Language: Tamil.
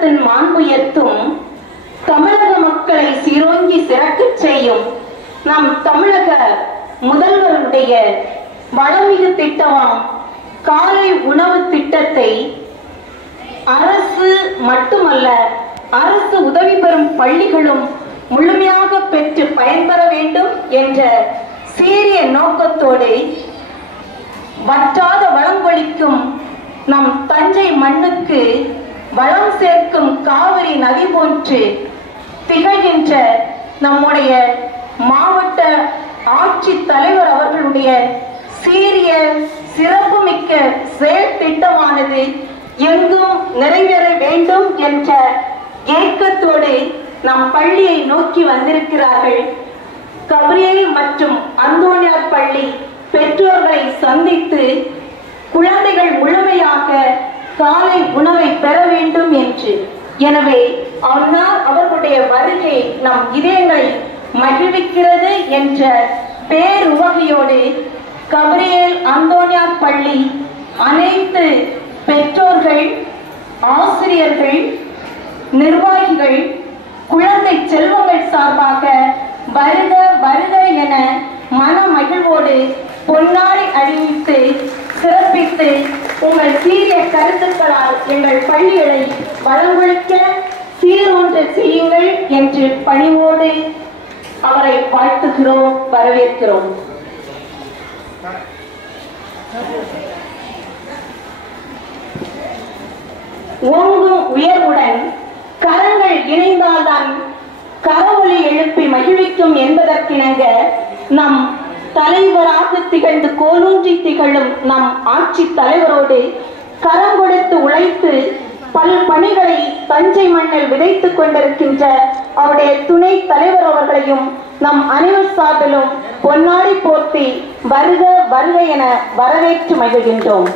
தமிழகத்தின் மாண்புயர்த்தும் தமிழக மக்களை சீரோங்கி சிறக்கச் செய்யும் நம் தமிழக முதல்வருடைய வளமிகு திட்டமாம் காலை உணவு திட்டத்தை அரசு மட்டுமல்ல, அரசு உதவி பெறும் பள்ளிகளும் முழுமையாக பெற்று பயன்பெற வேண்டும் என்ற சீரிய நோக்கத்தோடு வற்றாத வளங்கொழிக்கும் நம் தஞ்சை மண்ணுக்கு வளம் சேர்க்கும் காவிரி நதி போன்று திகழ்கின்ற நம்முடைய மாவட்ட ஆட்சித் தலைவர் அவர்களுடைய சீரிய சிறப்புமிக்க செயல் திட்டமானது எங்கும் நிறைவேற வேண்டும் என்ற ஏக்கத்தோடு நம் பள்ளியை நோக்கி வந்திருக்கிறார்கள். கபிரியேல் மற்றும் அந்தோனியார் பள்ளி பெற்றோர்களை சந்தித்து குழந்தைகள் முழுமையாக காலை உணவை பெற வேண்டும் என்று. எனவே அவர்களுடைய வருகை நம் இதயங்களை மகிழ்விக்கிறது என்ற பேருவகையோடு கபிரியேல் அந்தோனியார் பள்ளி அனைத்து பெற்றோர்கள், ஆசிரியர்கள், நிர்வாகிகள், குழந்தை செல்வங்கள் சார்பாக வருக வருக என மன மகிழ்வோடு பொன்னாடை அணிவித்து சிறப்பித்து உங்கள் சீரிய கருத்துக்களால் எங்கள் பள்ளிகளை வளங்கொழிக்க சீரோன்ற செய்யுங்கள் என்று பணிவோடு அவரை வாழ்த்துகிறோம், வரவேற்கிறோம். ஓங்கும் உயர்வுடன் கரங்கள் இணைந்தால்தான் கரவொலி எழுப்பி மகிழ்விக்கும் என்பதற்கிணங்க நம் தலைவராக திகழ்ந்து கோலூன்றி திகழும் நம் ஆட்சி தலைவரோடு கரம் கொடுத்து உழைத்து பல் பணிகளை தஞ்சை மண்ணில் விதைத்துக் கொண்டிருக்கின்ற அவருடைய துணை தலைவர் அவர்களையும் நம் அனைவர் சார்பிலும் பொன்னாடை போர்த்தி வருக வருக என வரவேற்று மகிழ்கின்றோம்.